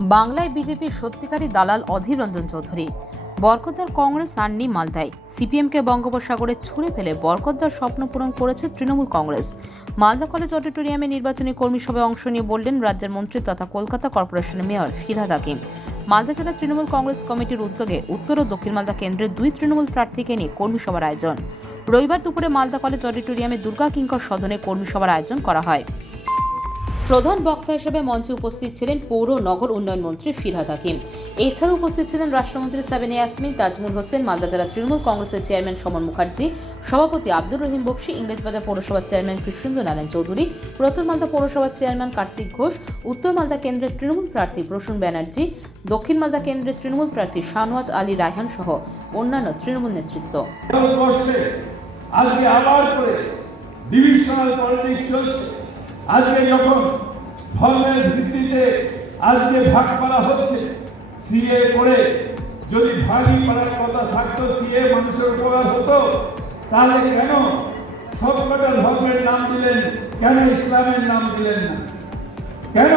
বাংলায় বিজেপির সত্যিকারী দালাল অধীর রঞ্জন চৌধুরী। বরকতদার কংগ্রেস আননি মালদায়। সিপিএমকে বঙ্গোপসাগরে ছুঁড়ে ফেলে বরকতদার স্বপ্ন পূরণ করেছে তৃণমূল কংগ্রেস। মালদা কলেজ অডিটোরিয়ামে নির্বাচনী কর্মী সভায় অংশ নিয়ে বললেন রাজ্যের মন্ত্রী তথা কলকাতা কর্পোরেশনের মেয়র ফিরহাদ হাকিম। মালদা জেলা তৃণমূল কংগ্রেস কমিটির উদ্যোগে উত্তর ও দক্ষিণ মালদা কেন্দ্রের 2 তৃণমূল প্রার্থীকে নিয়ে কর্মী সভার আয়োজন। রবিবার দুপুরে মালদা কলেজ অডিটোরিয়ামে দুর্গা কিঙ্কর সদনে কর্মী সভার আয়োজন করা হয়। প্রধান বক্তা হিসেবে মঞ্চে উপস্থিত ছিলেন পৌর নগর উন্নয়ন মন্ত্রী ফিরহাদ হাকিম। এছাড়াও উপস্থিত ছিলেন রাষ্ট্রমন্ত্রী সাবিনা ইয়াসমিন, তাজমুল হোসেন, মালদা জেলা তৃণমূল কংগ্রেসের চেয়ারম্যান সমর মুখার্জি, সভাপতি আব্দুর রহিম বক্সী, ইংরেজবাজার পৌরসভার চেয়ারম্যান কৃষ্ণেন্দু নারায়ণ চৌধুরী, পুরাতন মালদা পৌরসভার চেয়ারম্যান কার্তিক ঘোষ, উত্তর মালদা কেন্দ্রের তৃণমূল প্রার্থী প্রসূন ব্যানার্জি, দক্ষিণ মালদা কেন্দ্রের তৃণমূল প্রার্থী শাহনওয়াজ আলী রায়হান সহ অন্যান্য তৃণমূল নেতৃত্ব। আজকে আবার করে ডিভিশনাল পলিটিক্স চলছে। আজকে যখন ধর্মের ভিত্তিতে আজকে ভাগ করা হচ্ছে, সিএ করে যদি ভাগই করার কথা থাকতো, সিএ মানুষের উপকার হতো, তাহলে কেন সবকটা ধর্মের নাম দিলেন, কেন ইসলামের নাম দিলেন না? কেন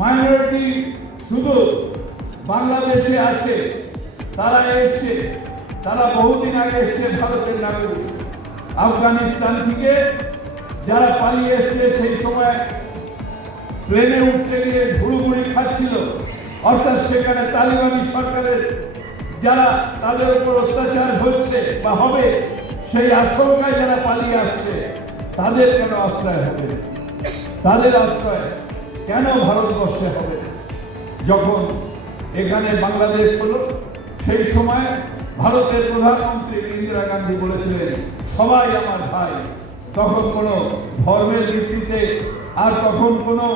মাইনরিটি শুধু বাংলাদেশে আছে, তারা এসছে, তারা বহুদিন আগে এসছে ভারতের নাগরিক। আফগানিস্তান থেকে যারা পালিয়ে এসছে সেই সময় প্লেনে উঠতে গিয়ে ঘুড়ুঘুড়ি খাচ্ছিল, অর্থাৎ সেখানে তালিবানি সরকারের যারা তাদের উপর অত্যাচার হচ্ছে বা হবে সেই আশঙ্কায় যারা পালিয়ে আসছে, তাদের কেন আশ্রয় হবে? তাদের আশ্রয় কেন ভারতবর্ষে হবে? যখন এখানে বাংলাদেশ হলো, সেই সময় ভারতের প্রধানমন্ত্রী ইন্দিরা গান্ধী বলেছিলেন সবাই আমার ভাই। তখন কোনো ধর্মের ভিত্তিতে আর তখন কোনো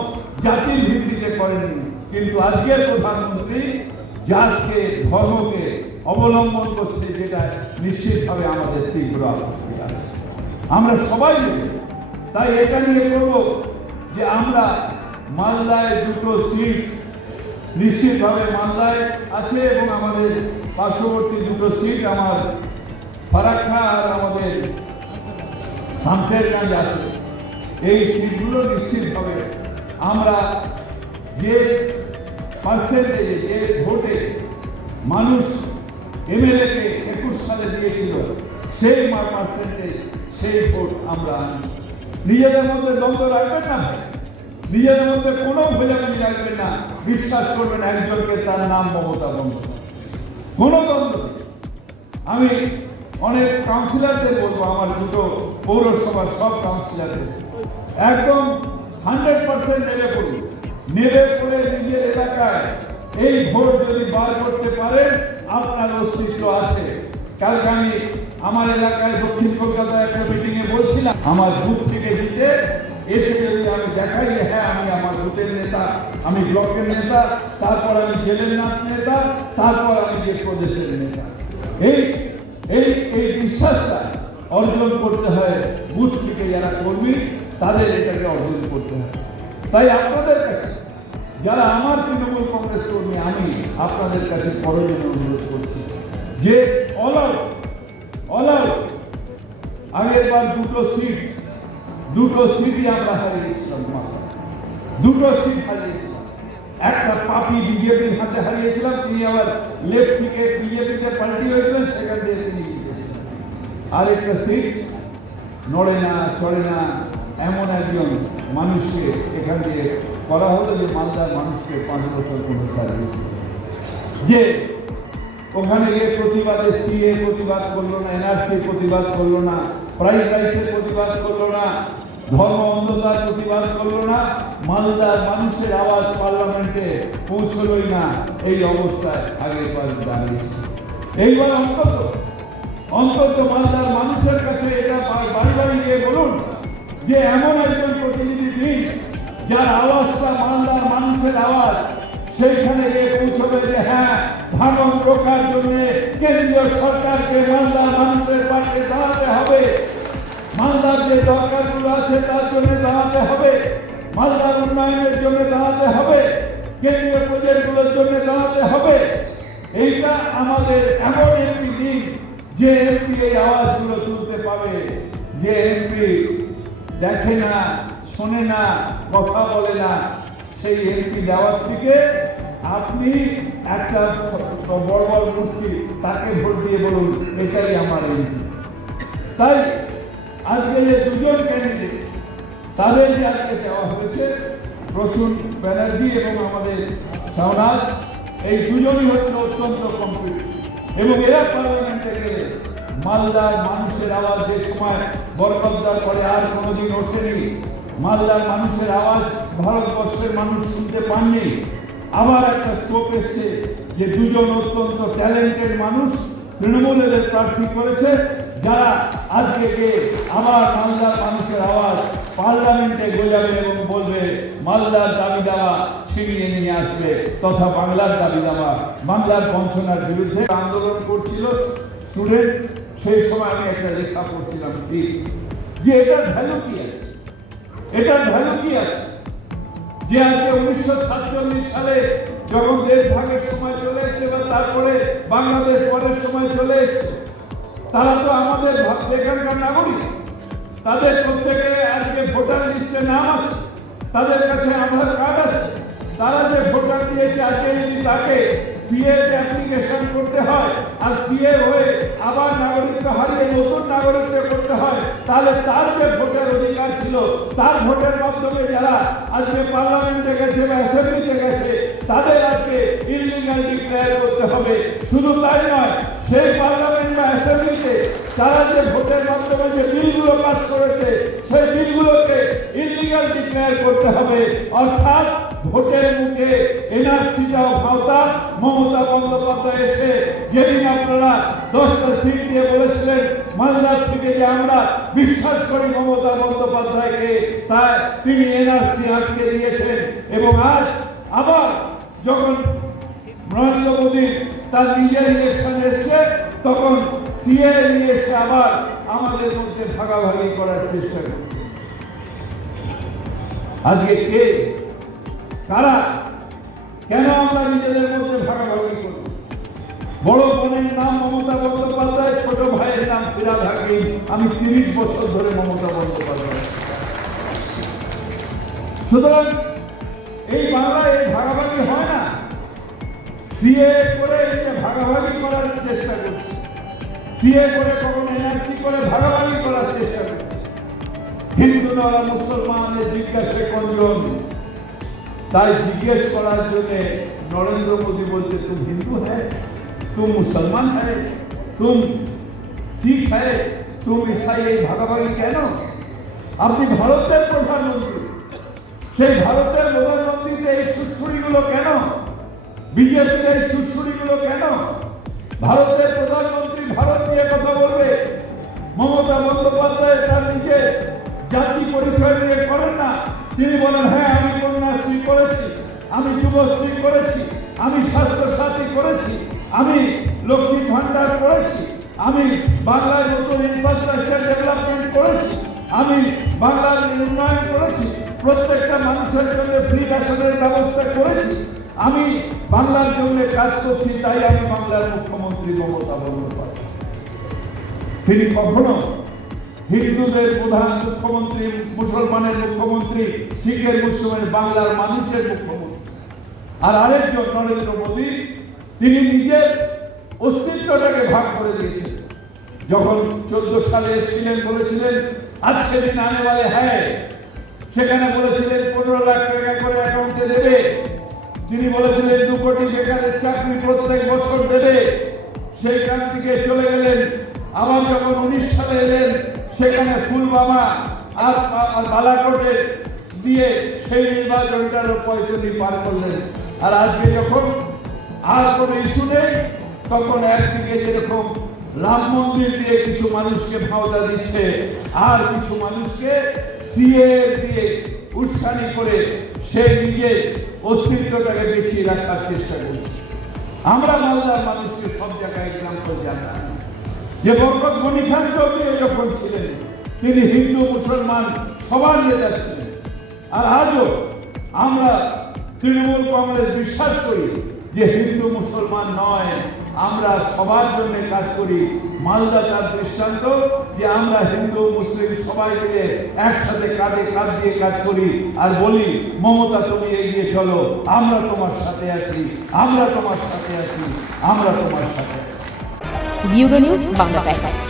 জাতির ভিত্তিতে করেননি, কিন্তু আজকের প্রধানমন্ত্রী জাতকে ধর্মকে অবলম্বন করছে, যেটা নিশ্চিতভাবে আমাদের তীব্র আপত্তি আছে। আমরা সবাই মিলে তাই এটা নিয়ে করব যে আমরা মালদায় 2টো সিট নিশ্চিতভাবে মালদায় আছে এবং আমাদের পার্শ্ববর্তী 2টো সিট আমার ফারাক্কা আর আমাদের শামশেরগঞ্জ আছে। এই সিটগুলো নিশ্চিতভাবে আমরা যে পার্সেন্টেজে, যে ভোটে মানুষ এমএলএকে 21 সালে দিয়েছিল, সেই পার্সেন্টেজ, সেই ভোট আমরা আনি। নিজেদের মধ্যে দ্বন্দ্ব রাখবেন না, নিজেদের মধ্যে কোনো ভেজালি রাখবেন না। বিশ্বাস করবেন একজনকে, তার নাম মমতা বন্দ্যোপাধ্যায়। কোনো দ্বন্দ্ব। আমি অনেক কাউন্সিলরদের বলবো, আমার 2টো পৌরসভার সব কাউন্সিলরদের একদম 100% নেবে করুন, নেবে করে নিজের এলাকায় এই ভোট যদি বার করতে পারেন, আপনার অস্তিত্ব আছে। কালকে আমি আমার এলাকায় দক্ষিণ কলকাতায় একটা মিটিংয়ে বলছিলাম, আমার বুথ থেকে জিতে এসে যদি আমি দেখাই যে হ্যাঁ আমি আমার বুথের নেতা, আমি ব্লকের নেতা, তারপর আমি জেলের নেতা, তারপর আমি যে প্রদেশের নেতা, এই এই এই বিশ্বাসটা অর্জন করতে হয় বুথ থেকে যারা কর্মী, তাদের এটাকে অর্জন করতে হয়। তাই আপনাদের কাছে যারা আমার তৃণমূল কংগ্রেস কর্মী, আমি আপনাদের কাছে করজোড়ে অনুরোধ করছি যে অল আউট আগের বার 2টো সিটই আমরা হারিয়েছিলাম, 2টো সিট হারিয়েছিলাম। একটা পাপি বিজেপির হাতে হারিয়েছিলাম, তিনি আবার লেফট থেকে বিজেপিতে পাল্টি হয়েছিলেন, সেখান থেকে তিনি জিতেছিলেন। আর একটা সিট নড়ে না চড়ে না এমন একজন মানুষকে এখান থেকে করা হলো, যে মালদার মানুষকে 5 বছর কোনো সার্ভিস, যে ওখানে গিয়ে প্রতিবাদে সিএ প্রতিবাদ করলো না, এনআরসি প্রতিবাদ করলো না, প্রাইস রাইসের প্রতিবাদ করলো না, ধর্ম অন্ধতার প্রতিবাদ করলো না, মালদার মানুষের আওয়াজ পার্লামেন্টে পৌঁছলোই না। এই অবস্থায় আগের বার দাঁড়িয়েছে। এইবার অন্তত মালদার মানুষের কাছে এটা বাড়ি বাড়ি গিয়ে বলুন যে এমন একজন প্রতিনিধি দিন যার আওয়াজটা মালদার মানুষের আওয়াজ, সেইখানে গিয়ে পৌঁছবে যে হ্যাঁ ভাঙন রোখার জন্য কেন্দ্রীয় সরকারকে মালদার মানুষের পাশে দাঁড়াতে হবে, মালদার যে দরকারগুলো আছে তার জন্য দাঁড়াতে হবে, মালদার উন্নয়নের জন্য দাঁড়াতে হবে, কেন্দ্রীয় প্রজেক্টগুলোর জন্য দাঁড়াতে হবে। এইটা আমাদের এমন একটি দিন যে এমপি এই আওয়াজগুলো তুলতে পাবে, যে এমপি দেখে না, শোনে না, কথা বলে না, সেই এমপি দেওয়ার থেকে আপনি একটা বড় বড় মূর্তি তাকে ভোট দিয়ে বলুন এটাই আমার এমপি। তাই আজকে যে দুজন ক্যান্ডিডেট তাদের যে আজকে দেওয়া হয়েছে প্রসূন ব্যানার্জি এবং আমাদের শাহনাজ, এই দুজনই হচ্ছে অত্যন্ত কমপ্লিট এবং এরা পার্লামেন্টে গেলে মালদার মানুষের আওয়াজ যে সময় বরকতদার পরে আর কোনোদিন ওঠেনি, মালদার মানুষের আওয়াজ ভারতবর্ষের মানুষ শুনতে পাননি। আবার একটা স্কোপ এসছে যে দুজন অত্যন্ত ট্যালেন্টেড মানুষ তৃণমূলের প্রার্থী করেছে, যারা আজকে গিয়ে আবার মালদার মানুষের আওয়াজ পার্লামেন্টে গোজাবে এবং বলবে মালদার দাবি দাওয়া ছিনিয়ে নিয়ে আসবে, তথা বাংলার দাবি দাওয়া, বাংলার বঞ্চনার বিরুদ্ধে আন্দোলন করছিল স্টুডেন্ট। সেই সময় আমি একটা লেখা পড়ছিলাম ঠিক যে এটার ভ্যালু কি আছে, এটার ভ্যালু কি আছে যে আজকে 1947 সালে যখন দেশ ভাগের সময় চলে এসছে বা তারপরে বাংলাদেশ পরের সময় চলে এসছে, তারা তো আমাদের এখানকার নাগরিক, তাদের প্রত্যেকে আজকে ভোটার লিস্টে নাম আছে, তাদের কাছে আধার কার্ড আছে, তারা যে ভোটার দিয়েছে আজকে যদি তাকে সিএ অ্যাপ্লিকেশন করতে হয় আর সিএ হয়ে আবার নাগরিকত্ব হারিয়ে নতুন নাগরিকত্ব করতে হয়, তাহলে তার যে ভোটের অধিকার ছিল তার ভোটের মাধ্যমে যারা আজকে পার্লামেন্টে গেছে বা অ্যাসেম্বলিতে গেছে তাদের আজকে ইললিগাল ডিক্লেয়ার করতে হবে। শুধু তাই নয়, সেই পার্লামেন্ট বা অ্যাসেম্বলিতে তারা যে ভোটের মাধ্যমে যে বিলগুলো পাস করেছে সেই বিলগুলোকে ইললিগাল ডিক্লেয়ার করতে হবে। অর্থাৎ ভোটের মুখে এনআরসিটাও ভাওতা। মমতা বন্দ্যোপাধ্যায় এসে যেদিন আপনারা 10টা সিট দিয়ে বলেছিলেন মালদার থেকে যে আমরা বিশ্বাস করি মমতা বন্দ্যোপাধ্যায়কে, তাই তিনি এনআরসি আটকে দিয়েছেন এবং আজ আবার যখন নরেন্দ্র মোদী তার নিজের ইলেকশন এসছে তখন সিএ নিয়ে এসে আবার আমাদের মধ্যে ভাগাভাগি করার চেষ্টা করছে। আজকে কে কারা কেন আমরা নিজেদের মধ্যে ভাগাভাগি করব? বড় বোনের নাম মমতা বন্দ্যোপাধ্যায়, ছোট ভাইয়ের নাম ফিরহাদ হাকিম। আমি 30 বছর ধরে মমতা বন্দ্যোপাধ্যায়। সুতরাং এই বাংলায় এই ভাগাভাগি হয় না, সিএ করে এই যে ভাগাভাগি করার চেষ্টা করছে, সিএ করে কখনো এনআরসি করে ভাগাভাগি করার চেষ্টা করছে। হিন্দু নরা মুসলমানের জিজ্ঞাসা কজন, তাই জিজ্ঞেস করার জন্য নরেন্দ্র মোদী বলছে তুম হিন্দু হ্যায়, তুম মুসলমান হ্যায়, তুম শিখ হ্যায়, তুম ইসাই। এই ভাগাভাগি কেন? আপনি ভারতের প্রধানমন্ত্রী, সেই ভারতের প্রধানমন্ত্রীতে এই সুৎসুরিগুলো কেন? বিজেপির এই সুৎসুরিগুলো কেন? ভারতের প্রধানমন্ত্রী ভারত নিয়ে কথা বলবে, মমতা বন্দ্যোপাধ্যায় তার নিজের জাতি পরিচয় নিয়ে করেন না। তিনি বলেন হ্যাঁ আমি কন্যাশ্রী করেছি, আমি যুবশ্রী করেছি, আমি স্বাস্থ্য সাথী করেছি, আমি লক্ষ্মী ভান্ডার করেছি, আমি বাংলায় নতুন ইনফ্রাস্ট্রাকচার ডেভেলপমেন্ট করেছি, আমি বাংলার উন্নয়ন করেছি, প্রত্যেকটা মানুষের জন্য ফ্রি রেশনের ব্যবস্থা করেছি, আমি বাংলার জন্য কাজ করছি, তাই আমি বাংলার মুখ্যমন্ত্রী মমতা বন্দ্যোপাধ্যায়। তিনি কখনো হিন্দুদের প্রধান মুখ্যমন্ত্রী, মুসলমানের মুখ্যমন্ত্রী, শিখের মুসলমানের, বাংলার মানুষের মুখ্যমন্ত্রী। আর আরেকজন নরেন্দ্র মোদী, তিনি নিজের অস্তিত্বটাকে ভাগ করে দিয়েছেন। যখন 14 সালে এসেছিলেন বলেছিলেন আজকে দিন আনে वाले হ্যায়, সেখানে বলেছিলেন 15 লাখ টাকা করে অ্যাকাউন্টে দেবে। তিনি বলেছিলেন 2 কোটি বেকারের চাকরি প্রত্যেক বছর দেবে। সেইখান থেকে চলে গেলেন। আবার যখন 19 সালে এলেন সেখানে পুলওয়ামা আর বালাকোটে দিয়ে সেই নির্বাচনটার পয়সনি পার করলেন। আর আজকে যখন আর কোনো ইস্যু নেই তখন একদিকে যেরকম রাম মন্দির দিয়ে কিছু মানুষকে ভাওতা দিচ্ছে আর কিছু মানুষকে সিএ দিয়ে উস্কানি করে সে নিজের অস্তিত্বটাকে বেঁচিয়ে রাখার চেষ্টা করছে। আমরা মালদার মানুষকে সব জায়গায় এক্সাম্পল জানাই যে বরকত গনি খান চৌধুরী যখন ছিলেন তিনি হিন্দু মুসলমান সবার নেতা ছিলেন। আর আজও আমরা তৃণমূল কংগ্রেস বিশ্বাস করি যে হিন্দু মুসলমান নয়, আমরা সবার জন্য কাজ করি। মালদা তার দৃষ্টান্ত যে আমরা হিন্দু মুসলিম সবাই মিলে একসাথে কাঁধে কাঁধ দিয়ে কাজ করি আর বলি, মমতা তুমি এগিয়ে চলো, আমরা তোমার সাথে আছি, আমরা তোমার সাথে আছি, আমরা তোমার সাথে আছি। Bureau news Bangla Times.